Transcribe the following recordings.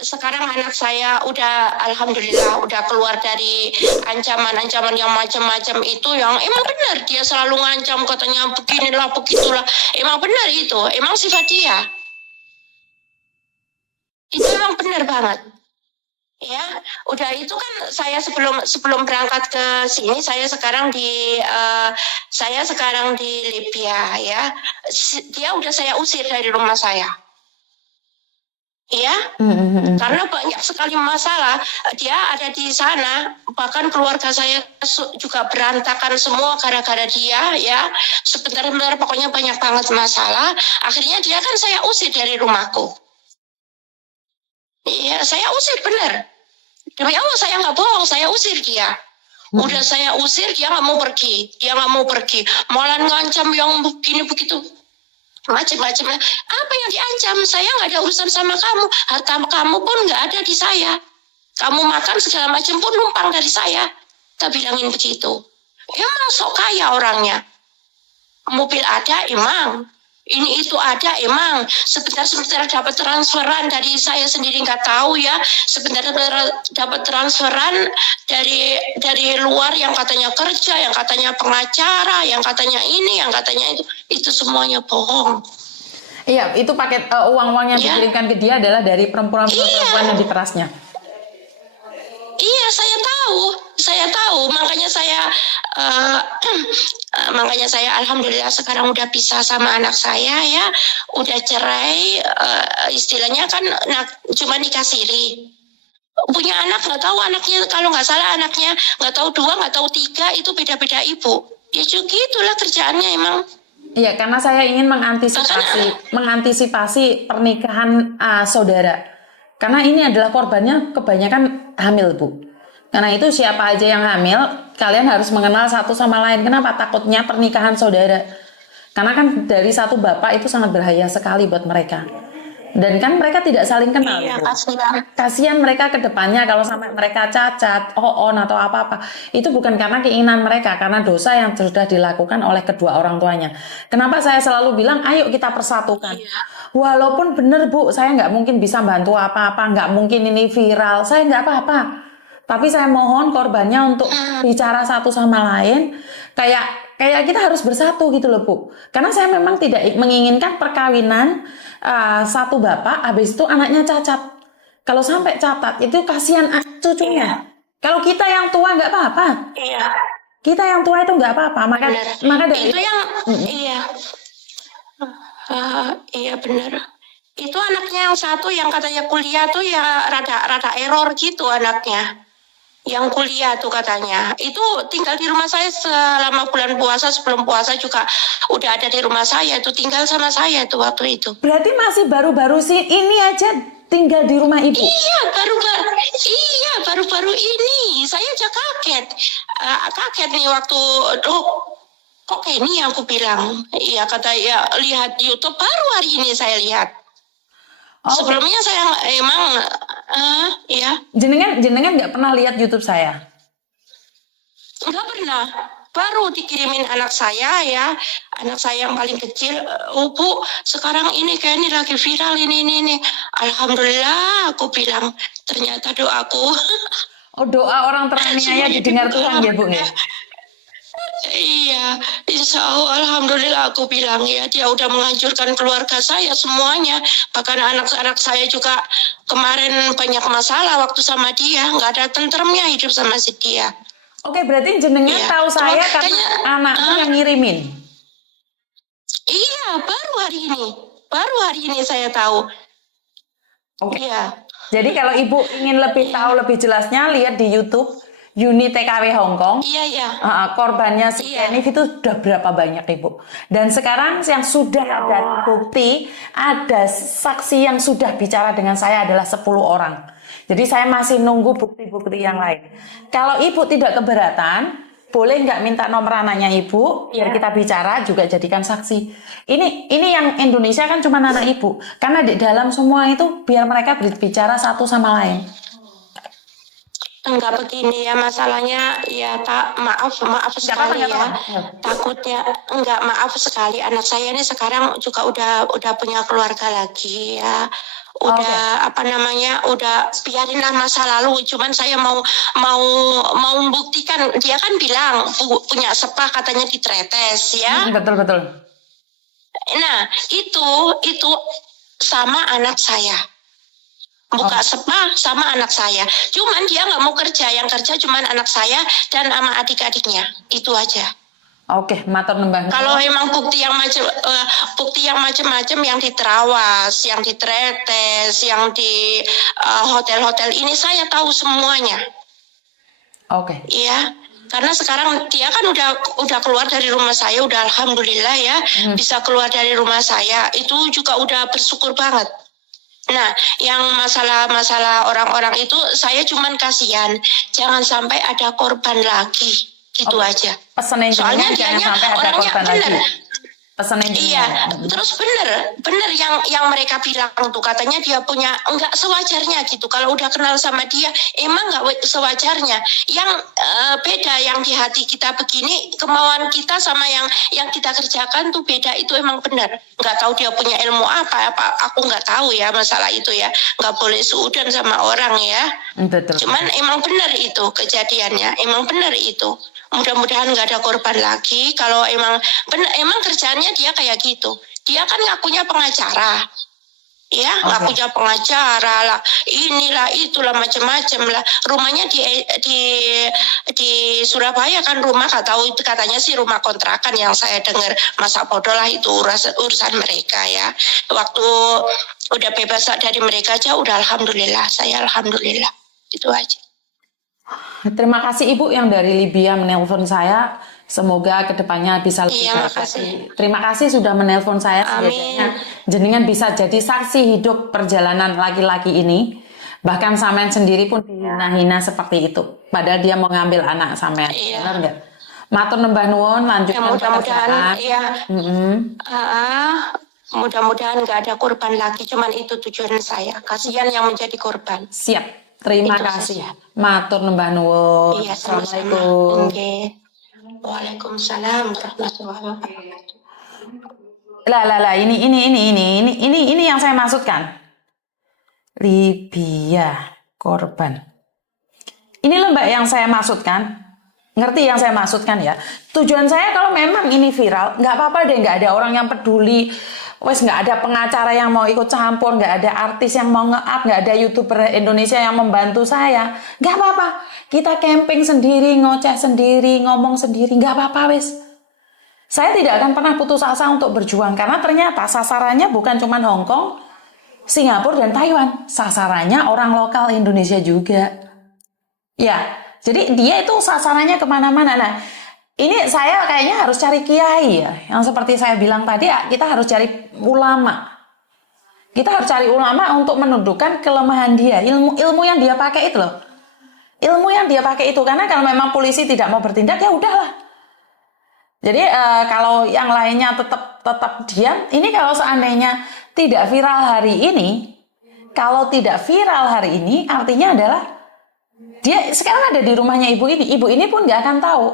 sekarang anak saya udah alhamdulillah udah keluar dari ancaman-ancaman yang macam-macam itu, yang emang benar dia selalu ngancam katanya beginilah begitulah. Emang benar itu, emang sifat dia. Itu emang benar banget. Ya, udah itu kan saya sebelum berangkat ke sini saya sekarang di Libya ya. Dia udah saya usir dari rumah saya. Iya, karena banyak sekali masalah. Dia ada di sana, bahkan keluarga saya juga berantakan semua gara-gara dia ya. Sebentar-bentar pokoknya banyak banget masalah. Akhirnya dia kan saya usir dari rumahku. Iya, saya usir benar. Demi Allah saya nggak bohong, saya usir dia. Udah saya usir, dia nggak mau pergi. Dia nggak mau pergi. Malah ngancam yang begini begitu. Macam-macam. Apa yang diancam? Saya nggak ada urusan sama kamu. Harta kamu pun nggak ada di saya. Kamu makan segala macam pun numpang dari saya. Tak bilangin begitu. Emang sok kaya orangnya. Mobil ada emang. Ini itu ada emang. Sebentar-sebentar dapat transferan dari saya sendiri nggak tahu ya. Sebentar-sebentar dapat transferan dari luar yang katanya kerja, yang katanya pengacara, yang katanya ini, yang katanya itu. Itu semuanya bohong. Iya, itu paket uang-uang yang dikirimkan ke dia adalah dari perempuan-perempuan yang diperasnya. Iya, saya tahu. Makanya saya alhamdulillah sekarang udah pisah sama anak saya ya, udah cerai. Istilahnya kan cuma nikah siri. Punya anak nggak tahu anaknya, kalau nggak salah anaknya nggak tahu 2, nggak tahu 3, itu beda-beda ibu. Ya gitulah kerjaannya emang. Iya, karena saya ingin mengantisipasi pernikahan saudara. Karena ini adalah korbannya kebanyakan hamil, Bu. Karena itu siapa aja yang hamil, kalian harus mengenal satu sama lain. Kenapa? Takutnya pernikahan saudara. Karena kan dari satu bapak itu sangat berbahaya sekali buat mereka. Dan kan mereka tidak saling kenal. Iya, kasihan mereka ke depannya kalau sampai mereka cacat, atau apa-apa. Itu bukan karena keinginan mereka, karena dosa yang sudah dilakukan oleh kedua orang tuanya. Kenapa saya selalu bilang, ayo kita persatukan. Walaupun benar Bu, saya nggak mungkin bisa bantu apa-apa, nggak mungkin ini viral, saya nggak apa-apa. Tapi saya mohon korbannya untuk bicara satu sama lain, kayak kita harus bersatu gitu loh Bu. Karena saya memang tidak menginginkan perkawinan satu bapak, habis itu anaknya cacat. Kalau sampai cacat itu kasihan cucunya. Kalau kita yang tua nggak apa-apa. Iya. Kita yang tua itu nggak apa-apa. Maka dari itu yang iya benar. Itu anaknya yang satu yang katanya kuliah tuh ya rada error gitu anaknya. Yang kuliah tuh katanya. Itu tinggal di rumah saya selama bulan puasa, sebelum puasa juga udah ada di rumah saya. Itu tinggal sama saya tuh waktu itu. Berarti masih baru-baru sih ini aja tinggal di rumah ibu? Iya, baru-baru ini. Saya aja kaget. Kaget nih waktu kok kayak ini aku bilang. Iya, kata ya lihat YouTube baru hari ini saya lihat. Sebelumnya saya emang ya. Jenengan nggak pernah lihat YouTube saya? Nggak pernah. Baru dikirimin anak saya ya, anak saya yang paling kecil. Bu, sekarang ini kayak ini lagi viral ini. Alhamdulillah, aku bilang ternyata doaku. Doa orang teraniaya didengar Tuhan ya Bu ya. Iya, insya Allah, alhamdulillah aku bilang ya, dia udah menghancurkan keluarga saya semuanya. Bahkan anak-anak saya juga kemarin banyak masalah waktu sama dia, nggak ada tentremnya hidup sama si dia. Oke, berarti jenengan tahu saya karena anakku yang ngirimin. Iya, baru hari ini saya tahu. Iya. Jadi kalau ibu ingin lebih tahu lebih jelasnya, lihat di YouTube Yuni TKW Hongkong. Iya. Korbannya si Kenif itu sudah berapa banyak ibu. Dan sekarang yang sudah ada bukti, ada saksi yang sudah bicara dengan saya adalah 10 orang. Jadi saya masih nunggu bukti-bukti yang lain. Kalau ibu tidak keberatan, boleh nggak minta nomor anaknya ibu, biar kita bicara juga jadikan saksi. Ini yang Indonesia kan cuma anak ibu. Karena di dalam semua itu biar mereka berbicara satu sama lain. enggak begini ya masalahnya ya maaf Nggak apa-apa, sekali nggak ya. apa-apa. Takutnya enggak maaf sekali anak saya ini sekarang juga udah punya keluarga lagi ya. Oke. Udah apa namanya udah biarinlah masa lalu, cuman saya mau membuktikan. Dia kan bilang punya sepah katanya di Tretes ya. Betul. Nah itu sama anak saya, buka sepah sama anak saya, cuman dia nggak mau kerja, yang kerja cuman anak saya dan sama adik-adiknya, itu aja. Oke, matur numbah nuwun. Kalau emang bukti yang macam-macam yang di Terawas, yang di Tretes, yang di hotel-hotel ini saya tahu semuanya. Oke. Iya, karena sekarang dia kan udah keluar dari rumah saya, udah alhamdulillah ya, bisa keluar dari rumah saya, itu juga udah bersyukur banget. Nah, yang masalah orang-orang itu saya cuman kasihan, jangan sampai ada korban lagi, gitu aja. Pesan yang Soalnya jangan dianya sampai ada orangnya korban bener. lagi. Pesan yang Iya, terus bener yang mereka bilang tuh katanya dia punya enggak sewajarnya gitu. Kalau udah kenal sama dia, emang enggak sewajarnya. Yang beda yang di hati kita begini, kemauan kita sama yang kita kerjakan tuh beda, itu emang benar. Enggak tahu dia punya ilmu apa aku enggak tahu ya masalah itu ya. Enggak boleh seudon sama orang ya. Betul. Cuman emang benar itu kejadiannya, emang benar itu. Mudah-mudahan nggak ada korban lagi. Kalau emang kerjaannya dia kayak gitu. Dia kan ngakunya pengacara, ya ngakunya pengacara lah, inilah itulah macam-macam lah. Rumahnya di Surabaya kan, rumah tahu itu katanya sih rumah kontrakan yang saya dengar. Masa bodoh lah itu urusan mereka ya. Waktu udah bebas dari mereka aja udah alhamdulillah, saya alhamdulillah, itu aja. Terima kasih Ibu yang dari Libya menelpon saya. Semoga kedepannya bisa lebih Iya, baik. makasih. Terima kasih sudah menelpon saya. Amin. Setidaknya jenengan bisa jadi saksi hidup perjalanan laki-laki ini. Bahkan sampean sendiri pun dihina-hina seperti itu. Padahal dia mau ngambil anak sampean. Iya. Benar nggak? Matur nembah nuwun, Ya, lanjutkan mudah-mudahan pekerjaan. ya. Mudah-mudahan nggak ada korban lagi. Cuman itu tujuan saya. Kasihan yang menjadi korban. Siap. Terima Itu kasih. saja. Matur nembah nuwun. Iya, sama-sama. Assalamualaikum. Oke. Waalaikumsalam warahmatullahi wabarakatuh. Lah, ini yang saya maksudkan. Libya, korban. Ini loh Mbak yang saya maksudkan. Ngerti yang saya maksudkan ya. Tujuan saya kalau memang ini viral, nggak apa-apa deh, nggak ada orang yang peduli. Wes nggak ada pengacara yang mau ikut campur, nggak ada artis yang mau nge-up, nggak ada YouTuber Indonesia yang membantu saya. Nggak apa-apa. Kita camping sendiri, ngoceh sendiri, ngomong sendiri, nggak apa-apa wes. Saya tidak akan pernah putus asa untuk berjuang karena ternyata sasarannya bukan cuma Hong Kong, Singapura dan Taiwan. Sasarannya orang lokal Indonesia juga. Ya, jadi dia itu sasarannya kemana-mana. Nah, ini saya kayaknya harus cari kiai ya. Yang seperti saya bilang tadi, kita harus cari ulama. Kita harus cari ulama untuk menundukkan kelemahan dia. Ilmu yang dia pakai itu loh. Ilmu yang dia pakai itu. Karena kalau memang polisi tidak mau bertindak, ya udahlah. Jadi kalau yang lainnya tetap diam, ini kalau seandainya tidak viral hari ini, artinya adalah dia sekarang ada di rumahnya ibu ini pun nggak akan tahu.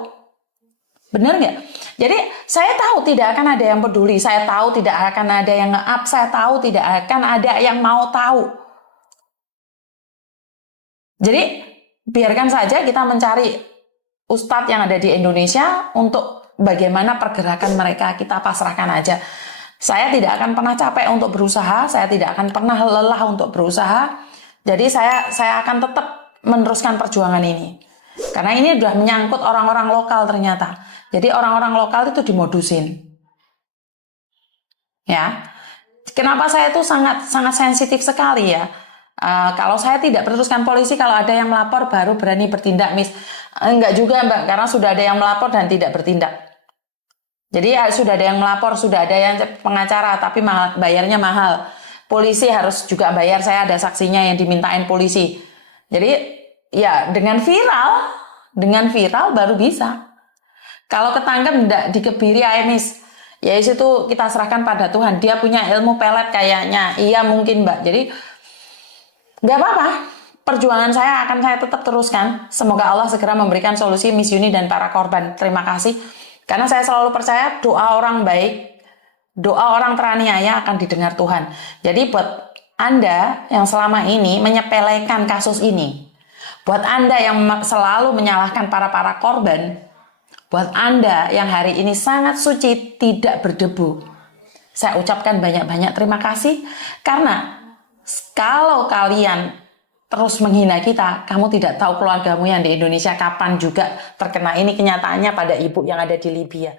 Benar nggak? Jadi saya tahu tidak akan ada yang peduli, saya tahu tidak akan ada yang nge-up, saya tahu tidak akan ada yang mau tahu. Jadi biarkan saja kita mencari ustadz yang ada di Indonesia untuk bagaimana pergerakan mereka, kita pasrahkan aja. Saya tidak akan pernah capek untuk berusaha, saya tidak akan pernah lelah untuk berusaha. Jadi saya akan tetap meneruskan perjuangan ini. Karena ini sudah menyangkut orang-orang lokal ternyata. Jadi orang-orang lokal itu dimodusin. Ya. Kenapa saya itu sangat sensitif sekali ya. Kalau saya tidak meneruskan polisi, kalau ada yang melapor baru berani bertindak, enggak juga Mbak, karena sudah ada yang melapor dan tidak bertindak. Jadi sudah ada yang melapor, sudah ada yang pengacara, tapi bayarnya mahal. Polisi harus juga bayar, saya ada saksinya yang dimintain polisi. Jadi ya dengan viral baru bisa. Kalau ketangkep tidak dikebiri Ainis, ya itu kita serahkan pada Tuhan. Dia punya ilmu pelet kayaknya, iya mungkin Mbak. Jadi nggak apa-apa. perjuangan saya akan saya tetap teruskan. Semoga Allah segera memberikan solusi Miss Yuni dan para korban. Terima kasih. Karena saya selalu percaya doa orang baik, doa orang teraniaya akan didengar Tuhan. Jadi buat Anda yang selama ini menyepelekan kasus ini, buat Anda yang selalu menyalahkan para korban, buat Anda yang hari ini sangat suci, tidak berdebu, saya ucapkan banyak-banyak terima kasih. Karena kalau kalian terus menghina kita, kamu tidak tahu keluargamu yang di Indonesia kapan juga terkena ini. Kenyataannya pada ibu yang ada di Libya.